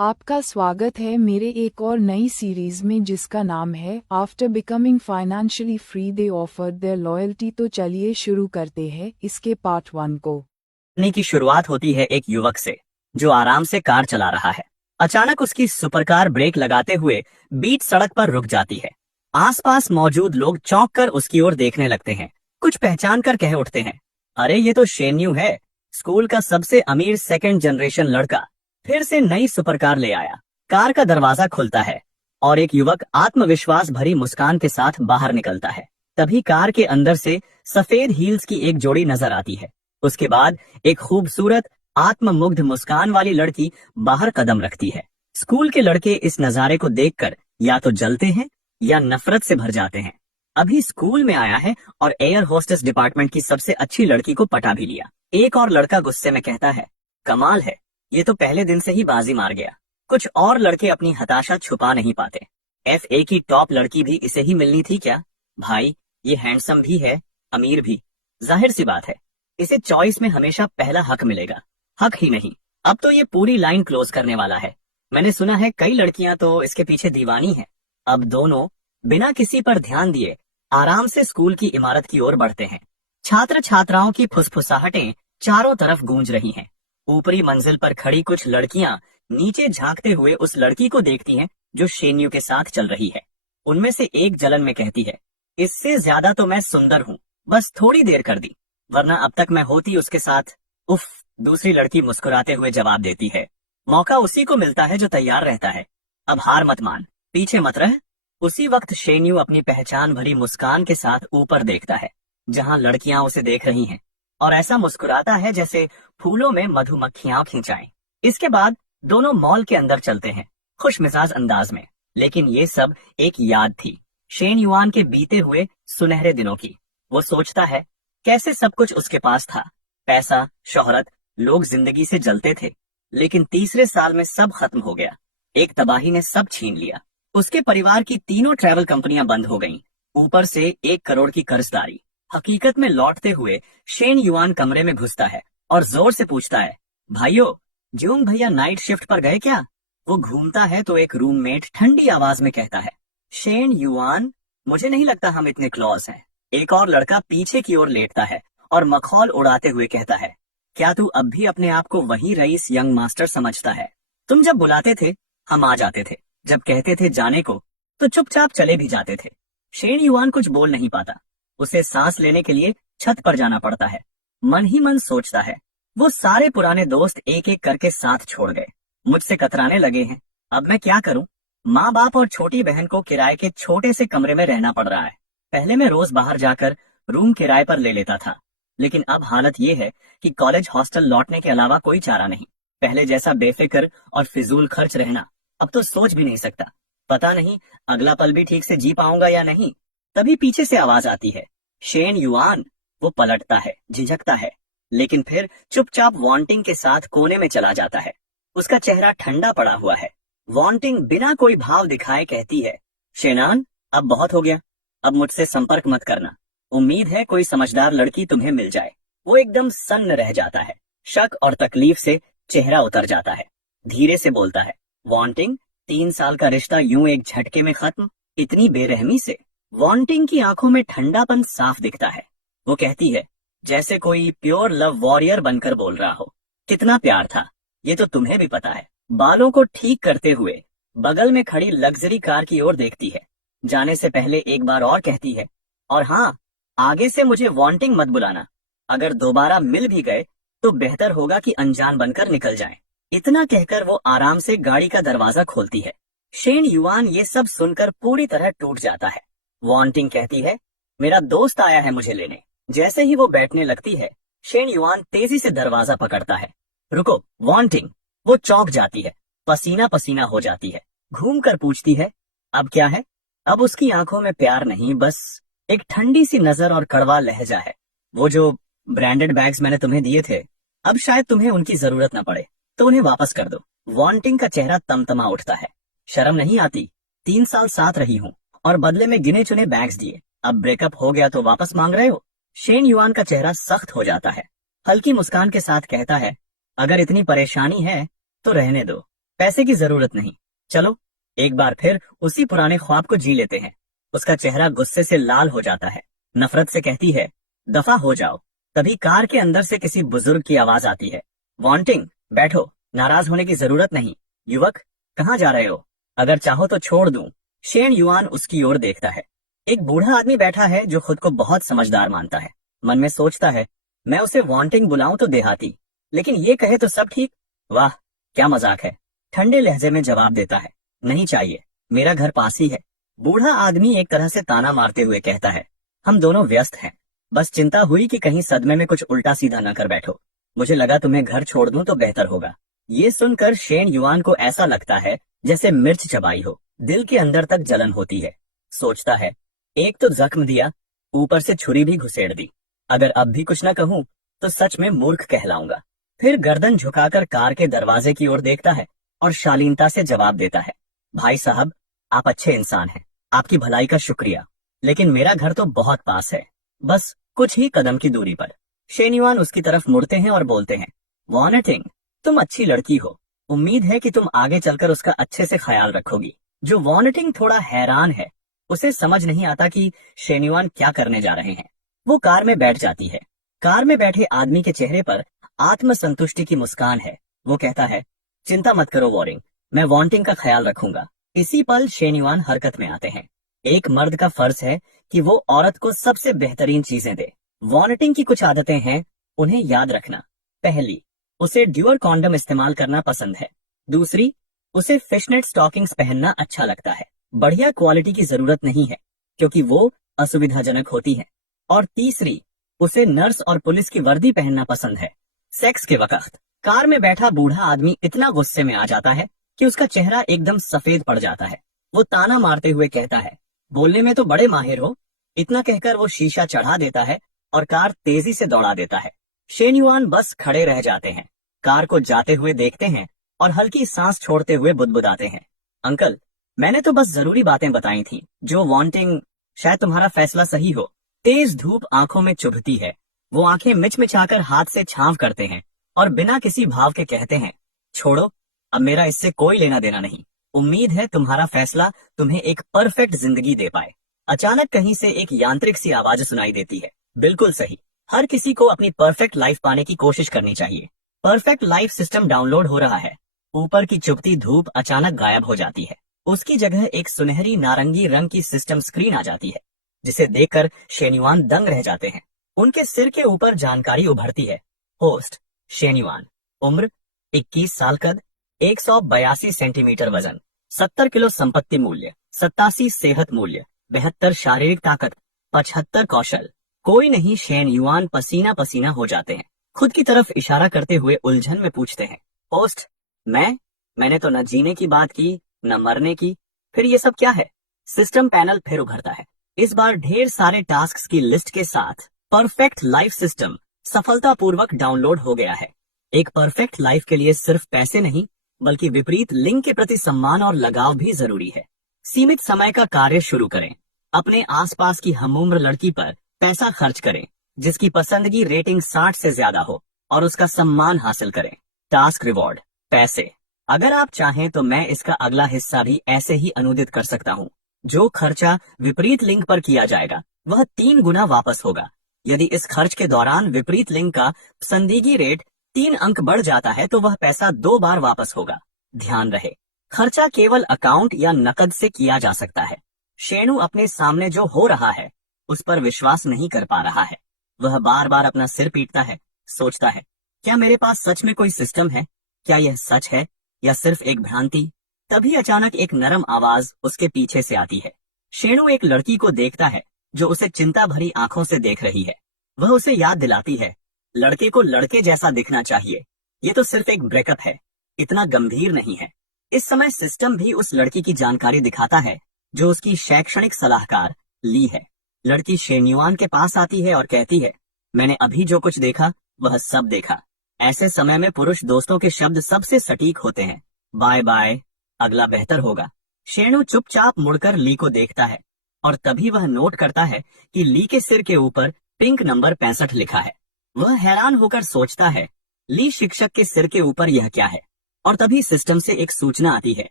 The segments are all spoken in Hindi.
आपका स्वागत है मेरे एक और नई सीरीज में जिसका नाम है after becoming financially free they offer their loyalty. तो चलिए शुरू करते हैं इसके पार्ट 1 को। कहानी की शुरुआत होती है एक युवक से जो आराम से कार चला रहा है। अचानक उसकी सुपरकार ब्रेक लगाते हुए बीच सड़क पर रुक जाती है। आसपास मौजूद लोग चौंक कर उसकी ओर देखने लगते हैं। कुछ पहचान कर कह उठते हैं, अरे ये तो शेन्यू है, स्कूल का सबसे अमीर सेकंड जनरेशन लड़का फिर से नई सुपरकार ले आया। कार का दरवाजा खुलता है और एक युवक आत्मविश्वास भरी मुस्कान के साथ बाहर निकलता है। तभी कार के अंदर से सफेद हील्स की एक जोड़ी नजर आती है। उसके बाद एक खूबसूरत आत्ममुग्ध मुस्कान वाली लड़की बाहर कदम रखती है। स्कूल के लड़के इस नजारे को देखकर या तो जलते हैं या नफरत से भर जाते हैं। अभी स्कूल में आया है और एयर होस्टेस डिपार्टमेंट की सबसे अच्छी लड़की को पटा भी लिया। एक और लड़का गुस्से में कहता है, कमाल है, ये तो पहले दिन से ही बाजी मार गया। कुछ और लड़के अपनी हताशा छुपा नहीं पाते। FA की टॉप लड़की भी इसे ही मिलनी थी क्या? भाई ये हैंडसम भी है, अमीर भी, जाहिर सी बात है इसे चॉइस में हमेशा पहला हक मिलेगा। हक ही नहीं, अब तो ये पूरी लाइन क्लोज करने वाला है। मैंने सुना है कई लड़कियां तो इसके पीछे दीवानी हैं। अब दोनों बिना किसी पर ध्यान दिए आराम से स्कूल की इमारत की ओर बढ़ते हैं। छात्र छात्राओं की फुसफुसाहटें चारों तरफ गूंज रही हैं। ऊपरी मंजिल पर खड़ी कुछ लड़कियां नीचे झांकते हुए उस लड़की को देखती हैं जो शेन्यू के साथ चल रही है। उनमें से एक जलन में कहती है, इससे ज्यादा तो मैं सुंदर हूँ, बस थोड़ी देर कर दी, वरना अब तक मैं होती उसके साथ। उफ, दूसरी लड़की मुस्कुराते हुए जवाब देती है, मौका उसी को मिलता है जो तैयार रहता है, अब हार मत मान, पीछे मत रह। उसी वक्त शेन्यू अपनी पहचान भरी मुस्कान के साथ ऊपर देखता है जहां लड़कियां उसे देख रही हैं, और ऐसा मुस्कुराता है जैसे फूलों में मधुमक्खियां खिंचाएं। इसके बाद दोनों मॉल के अंदर चलते हैं, खुश मिजाज अंदाज में। लेकिन ये सब एक याद थी, शेन युआन के बीते हुए सुनहरे दिनों की। वो सोचता है कैसे सब कुछ उसके पास था, पैसा, शोहरत, लोग जिंदगी से जलते थे। लेकिन तीसरे साल में सब खत्म हो गया। एक तबाही ने सब छीन लिया। उसके परिवार की तीनों ट्रैवल कंपनियां बंद हो गईं, ऊपर से 1 करोड़ की कर्जदारी। हकीकत में लौटते हुए शेन युआन कमरे में घुसता है और जोर से पूछता है, भाइयों, ज्यूंग भैया नाइट शिफ्ट पर गए क्या? वो घूमता है तो एक रूममेट ठंडी आवाज में कहता है, शेन युआन, मुझे नहीं लगता हम इतने क्लॉज हैं। एक और लड़का पीछे की ओर लेटता है और मखौल उड़ाते हुए कहता है, क्या तू अब भी अपने आप को वही रईस यंग मास्टर समझता है? तुम जब बुलाते थे हम आ जाते थे, जब कहते थे जाने को तो चुपचाप चले भी जाते थे। शेन युआन कुछ बोल नहीं पाता। उसे सांस लेने के लिए छत पर जाना पड़ता है। मन ही मन सोचता है, वो सारे पुराने दोस्त एक एक करके साथ छोड़ गए, मुझसे कतराने लगे हैं, अब मैं क्या करूं? माँ बाप और छोटी बहन को किराए के छोटे से कमरे में रहना पड़ रहा है। पहले मैं रोज बाहर जाकर रूम किराए पर ले लेता था, लेकिन अब हालत ये है कि कॉलेज हॉस्टल लौटने के अलावा कोई चारा नहीं। पहले जैसा बेफिक्र और फिजूल खर्च रहना अब तो सोच भी नहीं सकता। पता नहीं अगला पल भी ठीक से जी पाऊंगा या नहीं। तभी पीछे से आवाज आती है, शेन युआन। वो पलटता है, झिझकता है, लेकिन फिर चुपचाप वांटिंग के साथ कोने में चला जाता है। उसका चेहरा ठंडा पड़ा हुआ है। वांटिंग बिना कोई भाव दिखाए कहती है, शेनान, अब बहुत हो गया, अब मुझसे संपर्क मत करना। उम्मीद है कोई समझदार लड़की तुम्हें मिल जाए। वो एकदम सन्न रह जाता है, शक और तकलीफ से चेहरा उतर जाता है। धीरे से बोलता है, वांटिंग, 3 साल का रिश्ता यूं एक झटके में खत्म, इतनी बेरहमी से? वांटिंग की आंखों में ठंडापन साफ दिखता है। वो कहती है, जैसे कोई प्योर लव वॉरियर बनकर बोल रहा हो, कितना प्यार था, ये तो तुम्हें भी पता है। बालों को ठीक करते हुए बगल में खड़ी लग्जरी कार की ओर देखती है। जाने से पहले एक बार और कहती है, और हाँ, आगे से मुझे वांटिंग मत बुलाना। अगर दोबारा मिल भी गए तो बेहतर होगा कि अनजान बनकर निकल जाएं। इतना कहकर वो आराम से गाड़ी का दरवाजा खोलती है। शेन युआन ये सब सुनकर पूरी तरह टूट जाता है। वांटिंग कहती है, मेरा दोस्त आया है मुझे लेने। जैसे ही वो बैठने लगती है, शेन युआन तेजी से दरवाजा पकड़ता है। रुको वांटिंग। वो चौंक जाती है, पसीना पसीना हो जाती है, घूम कर पूछती है, अब क्या है? अब उसकी आंखों में प्यार नहीं, बस एक ठंडी सी नजर और कड़वा लहजा है। वो जो ब्रांडेड बैग्स मैंने तुम्हें दिए थे, अब शायद तुम्हें उनकी जरूरत न पड़े, तो उन्हें वापस कर दो। वांटिंग का चेहरा तमतमा उठता है। शर्म नहीं आती? 3 साल साथ रही हूँ और बदले में गिने चुने बैग्स दिए, अब ब्रेकअप हो गया तो वापस मांग रहे हो? शेन युआन का चेहरा सख्त हो जाता है। हल्की मुस्कान के साथ कहता है, अगर इतनी परेशानी है तो रहने दो, पैसे की जरूरत नहीं, चलो एक बार फिर उसी पुराने ख्वाब को जी लेते हैं। उसका चेहरा गुस्से से लाल हो जाता है, नफरत से कहती है, दफा हो जाओ। तभी कार के अंदर से किसी बुजुर्ग की आवाज आती है, वांटिंग, बैठो, नाराज होने की जरूरत नहीं। युवक, कहाँ जा रहे हो? अगर चाहो तो छोड़ दूं। शेन युआन उसकी ओर देखता है। एक बूढ़ा आदमी बैठा है जो खुद को बहुत समझदार मानता है। मन में सोचता है, मैं उसे वांटिंग बुलाऊं तो देहाती, लेकिन ये कहे तो सब ठीक। वाह, क्या मजाक है। ठंडे लहजे में जवाब देता है, नहीं चाहिए, मेरा घर पास ही है। बूढ़ा आदमी एक तरह से ताना मारते हुए कहता है, हम दोनों व्यस्त हैं, बस चिंता हुई कि कहीं सदमे में कुछ उल्टा सीधा न कर बैठो। मुझे लगा तुम्हें घर छोड़ दूं तो बेहतर होगा। ये सुनकर शेन युआन को ऐसा लगता है जैसे मिर्च चबाई हो, दिल के अंदर तक जलन होती है। सोचता है, एक तो जख्म दिया, ऊपर से छुरी भी घुसेड़ दी। अगर अब भी कुछ न कहूं तो सच में मूर्ख कहलाऊंगा। फिर गर्दन झुकाकर कार के दरवाजे की ओर देखता है और शालीनता से जवाब देता है, भाई साहब, आप अच्छे इंसान हैं, आपकी भलाई का शुक्रिया, लेकिन मेरा घर तो बहुत पास है, बस कुछ ही कदम की दूरी पर। शेन युआन उसकी तरफ मुड़ते हैं और बोलते हैं, वॉनेटिंग, तुम अच्छी लड़की हो, उम्मीद है कि तुम आगे चलकर उसका अच्छे से ख्याल रखोगी। जो वॉनेटिंग थोड़ा हैरान है, उसे समझ नहीं आता कि शेन युआन क्या करने जा रहे हैं। वो कार में बैठ जाती है। कार में बैठे आदमी के चेहरे पर आत्मसंतुष्टि की मुस्कान है। वो कहता है, चिंता मत करो वॉरिंग, मैं वांटिंग का ख्याल रखूंगा। इसी पल शेन युआन हरकत में आते हैं। एक मर्द का फर्ज है कि वो औरत को सबसे बेहतरीन चीजें दे। वांटिंग की कुछ आदतें हैं, उन्हें याद रखना। पहली, उसे ड्यूअल कॉन्डम इस्तेमाल करना पसंद है। दूसरी, उसे फिशनेट स्टॉकिंग्स पहनना अच्छा लगता है। बढ़िया क्वालिटी की जरूरत नहीं है, क्योंकि वो असुविधाजनक होती है। और तीसरी, उसे नर्स और पुलिस की वर्दी पहनना पसंद है। सेक्स के वक्त कार में बैठा बूढ़ा आदमी इतना गुस्से में आ जाता है कि उसका चेहरा एकदम सफेद पड़ जाता है। वो ताना मारते हुए कहता है, बोलने में तो बड़े माहिर हो। इतना कहकर वो शीशा चढ़ा देता है और कार तेजी से दौड़ा देता है। शेन युआन बस खड़े रह जाते हैं, कार को जाते हुए देखते हैं और हल्की सांस छोड़ते हुए बुदबुदाते हैं, अंकल, मैंने तो बस जरूरी बातें बताई थी। जो वांटिंग, शायद तुम्हारा फैसला सही हो। तेज धूप आंखों में चुभती है। वो आंखें मिचमिचाकर हाथ से छांव करते हैं और बिना किसी भाव के कहते हैं, छोड़ो, अब मेरा इससे कोई लेना देना नहीं। उम्मीद है तुम्हारा फैसला तुम्हें एक परफेक्ट जिंदगी दे पाए। अचानक कहीं से एक यांत्रिक सी आवाज सुनाई देती है, बिल्कुल सही, हर किसी को अपनी परफेक्ट लाइफ पाने की कोशिश करनी चाहिए। परफेक्ट लाइफ सिस्टम डाउनलोड हो रहा है। ऊपर की चुभती धूप अचानक गायब हो जाती है। उसकी जगह एक सुनहरी नारंगी रंग की सिस्टम स्क्रीन आ जाती है, जिसे देखकर शेन युआन दंग रह जाते हैं। उनके सिर के ऊपर जानकारी उभरती है, होस्ट शेन युआन, उम्र 21 साल, कद 182 सेंटीमीटर, वजन 70 किलो, संपत्ति मूल्य 87 सेहत मूल्य, 72 शारीरिक ताकत, 75 कौशल। कोई नहीं। शेन युआन पसीना पसीना हो जाते हैं। खुद की तरफ इशारा करते हुए उलझन में पूछते हैं, होस्ट, मैंने तो न जीने की बात की न मरने की, फिर ये सब क्या है? सिस्टम पैनल फिर उभरता है, इस बार ढेर सारे टास्क्स की लिस्ट के साथ। परफेक्ट लाइफ सिस्टम सफलतापूर्वक डाउनलोड हो गया है। एक परफेक्ट लाइफ के लिए सिर्फ पैसे नहीं, बल्कि विपरीत लिंग के प्रति सम्मान और लगाव भी जरूरी है। सीमित समय का कार्य शुरू करें। अपने आसपास की हमउम्र लड़की पर पैसा खर्च करें जिसकी पसंदगी रेटिंग 60 से ज्यादा हो और उसका सम्मान हासिल करें। टास्क रिवॉर्ड, पैसे। अगर आप चाहें तो मैं इसका अगला हिस्सा भी ऐसे ही अनुदित कर सकता हूँ। जो खर्चा विपरीत लिंग पर किया जाएगा वह 3 गुना वापस होगा। यदि इस खर्च के दौरान विपरीत लिंग का पसंदीगी रेट 3 अंक बढ़ जाता है तो वह पैसा 2 बार वापस होगा। ध्यान रहे, खर्चा केवल अकाउंट या नकद से किया जा सकता है। शेनु अपने सामने जो हो रहा है उस पर विश्वास नहीं कर पा रहा है। वह बार बार अपना सिर पीटता है, सोचता है, क्या मेरे पास सच में कोई सिस्टम है? क्या यह सच है या सिर्फ एक भ्रांति? तभी अचानक एक नरम आवाज उसके पीछे से आती है। शेनु एक लड़की को देखता है जो उसे चिंता भरी आंखों से देख रही है। वह उसे याद दिलाती है, लड़के को लड़के जैसा दिखना चाहिए, ये तो सिर्फ एक ब्रेकअप है, इतना गंभीर नहीं है। इस समय सिस्टम भी उस लड़की की जानकारी दिखाता है जो उसकी शैक्षणिक सलाहकार ली है। लड़की शेन युआन के पास आती है और कहती है, मैंने अभी जो कुछ देखा वह सब देखा। ऐसे समय में पुरुष दोस्तों के शब्द सबसे सटीक होते हैं। बाय बाय, अगला बेहतर होगा। शेनु चुपचाप मुड़कर ली को देखता है और तभी वह नोट करता है कि ली के सिर के ऊपर पिंक नंबर 65 लिखा है। वह हैरान होकर सोचता है, ली शिक्षक के सिर के ऊपर यह क्या है? और तभी सिस्टम से एक सूचना आती है,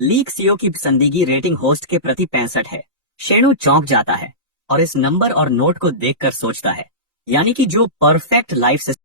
लीक सीओ की पसंदीगी रेटिंग होस्ट के प्रति 65 है। शेनु चौंक जाता है और इस नंबर और नोट को देखकर सोचता है, यानी कि जो परफेक्ट लाइफ